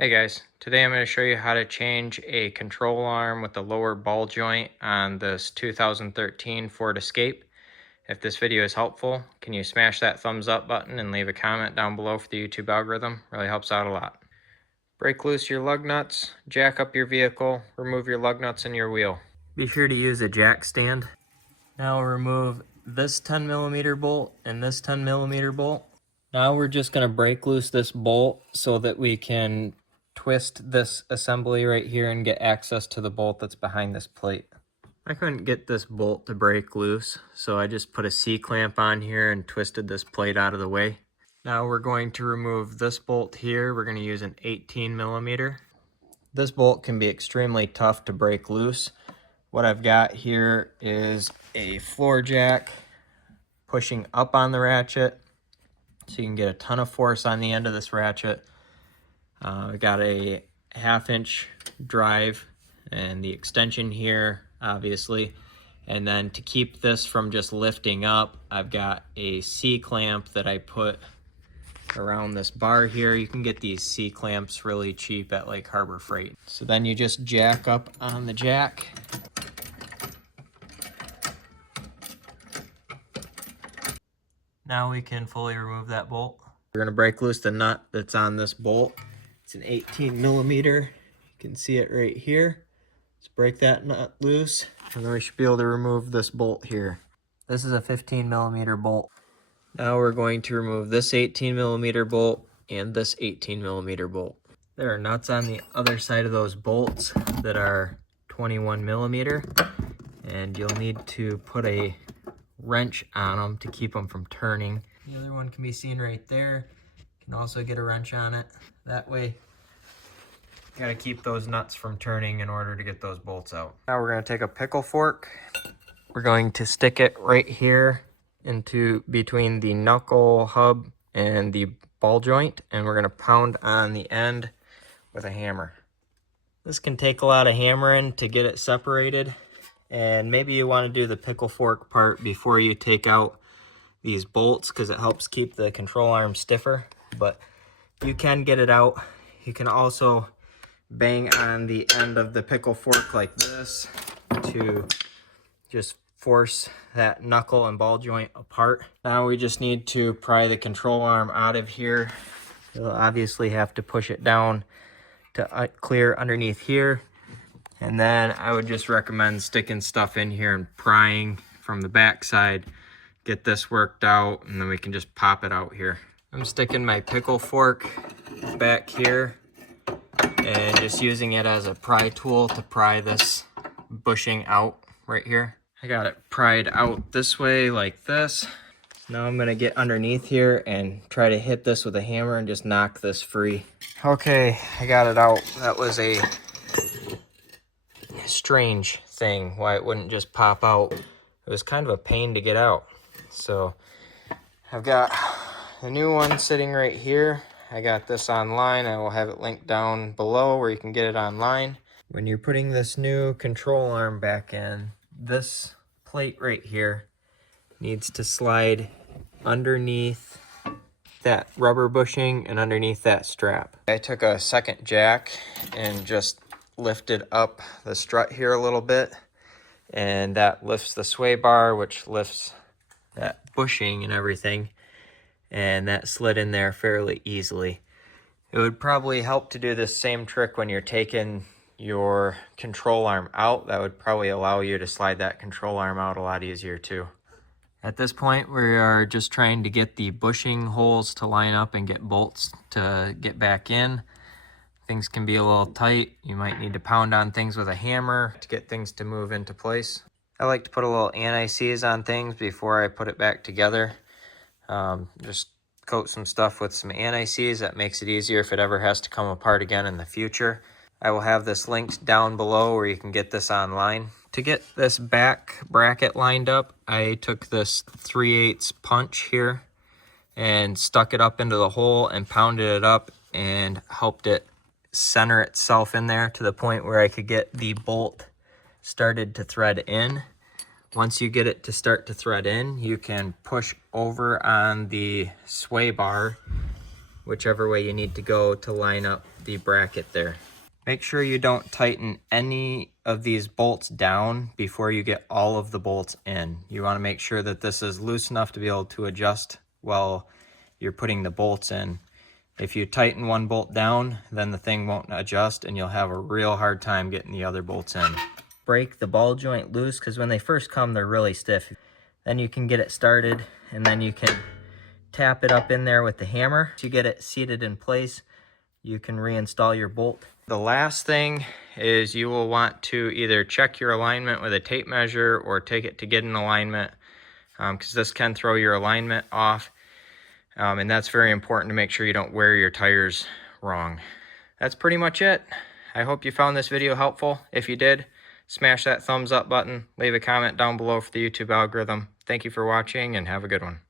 Hey guys, today I'm going to show you how to change a control arm with the lower ball joint on this 2013 Ford Escape. If this video is helpful, can you smash that thumbs up button and leave a comment down below for the YouTube algorithm? Really helps out a lot. Break loose your lug nuts, jack up your vehicle, remove your lug nuts and your wheel. Be sure to use a jack stand. Now remove this 10mm bolt and this 10mm bolt. Now we're just going to break loose this bolt so that we can twist this assembly right here and get access to the bolt that's behind this plate. I couldn't get this bolt to break loose, so I just put a C-clamp on here and twisted this plate out of the way. Now we're going to remove this bolt here. We're going to use an 18mm. This bolt can be extremely tough to break loose. What I've got here is a floor jack pushing up on the ratchet, so you can get a ton of force on the end of this ratchet. I got a 1/2-inch drive and the extension here, obviously. And then to keep this from just lifting up, I've got a C-clamp that I put around this bar here. You can get these C-clamps really cheap at like Harbor Freight. So then you just jack up on the jack. Now we can fully remove that bolt. We're gonna break loose the nut that's on this bolt. It's an 18mm. You can see it right here. Let's break that nut loose, and then we should be able to remove this bolt here. This is a 15mm bolt. Now we're going to remove this 18mm bolt and this 18mm bolt. There are nuts on the other side of those bolts that are 21mm, and you'll need to put a wrench on them to keep them from turning. The other one can be seen right there. You can also get a wrench on it. That way, got to keep those nuts from turning in order to get those bolts out. Now we're going to take a pickle fork. We're going to stick it right here into between the knuckle hub and the ball joint, and we're going to pound on the end with a hammer. This can take a lot of hammering to get it separated, and maybe you want to do the pickle fork part before you take out these bolts because it helps keep the control arm stiffer, but you can get it out. You can also bang on the end of the pickle fork like this to just force that knuckle and ball joint apart. Now we just need to pry the control arm out of here. You'll obviously have to push it down to clear underneath here. And then I would just recommend sticking stuff in here and prying from the back side. Get this worked out, and then we can just pop it out here. I'm sticking my pickle fork back here and just using it as a pry tool to pry this bushing out right here. I got it pried out this way like this. Now I'm gonna get underneath here and try to hit this with a hammer and just knock this free. Okay, I got it out. That was a strange thing, why it wouldn't just pop out. It was kind of a pain to get out. So I've got the new one sitting right here. I got this online. I will have it linked down below where you can get it online. When you're putting this new control arm back in, this plate right here needs to slide underneath that rubber bushing and underneath that strap. I took a second jack and just lifted up the strut here a little bit, and that lifts the sway bar, which lifts that bushing and everything, and that slid in there fairly easily. It would probably help to do this same trick when you're taking your control arm out. That would probably allow you to slide that control arm out a lot easier too. At this point, we are just trying to get the bushing holes to line up and get bolts to get back in. Things can be a little tight. You might need to pound on things with a hammer to get things to move into place. I like to put a little anti-seize on things before I put it back together. Just coat some stuff with some anti-seize. That makes it easier if it ever has to come apart again in the future. I will have this linked down below where you can get this online. To get this back bracket lined up, I took this 3/8 punch here and stuck it up into the hole and pounded it up and helped it center itself in there to the point where I could get the bolt started to thread in. Once you get it to start to thread in, you can push over on the sway bar whichever way you need to go to line up the bracket there. Make sure you don't tighten any of these bolts down before you get all of the bolts in. You want to make sure that this is loose enough to be able to adjust while you're putting the bolts in. If you tighten one bolt down, then the thing won't adjust and you'll have a real hard time getting the other bolts in. Break the ball joint loose because when they first come, they're really stiff. Then you can get it started and then you can tap it up in there with the hammer to get it seated in place. You can reinstall your bolt. The last thing is you will want to either check your alignment with a tape measure or take it to get an alignment because this can throw your alignment off. And that's very important to make sure you don't wear your tires wrong. That's pretty much it. I hope you found this video helpful. If you did, smash that thumbs up button. Leave a comment down below for the YouTube algorithm. Thank you for watching and have a good one.